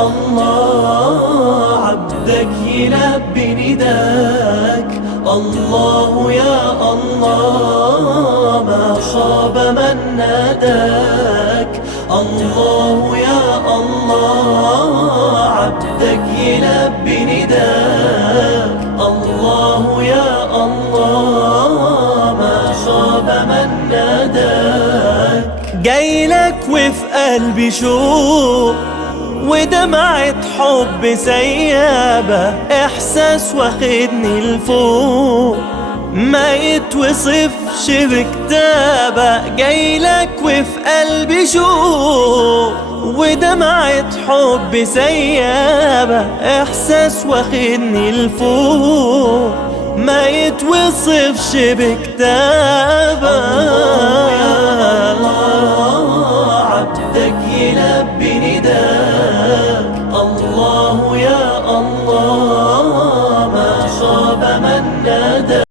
الله عبدك يلبي نداك. الله يا الله ما خاب من ناداك. الله يا الله عبدك يلبي نداك. الله يا الله ما خاب من ناداك. جايلك وفي قلبي شوق ودمعة حب سيابة، إحساس واخدني لفوق ما يتوصفش بكتابة. جايلك وفي قلبي شوق ودمعة حب سيابة، إحساس واخدني لفوق ما يتوصفش بكتابة. الله عبدك يلبي نداك. الله يا الله ما خاب من ناداك.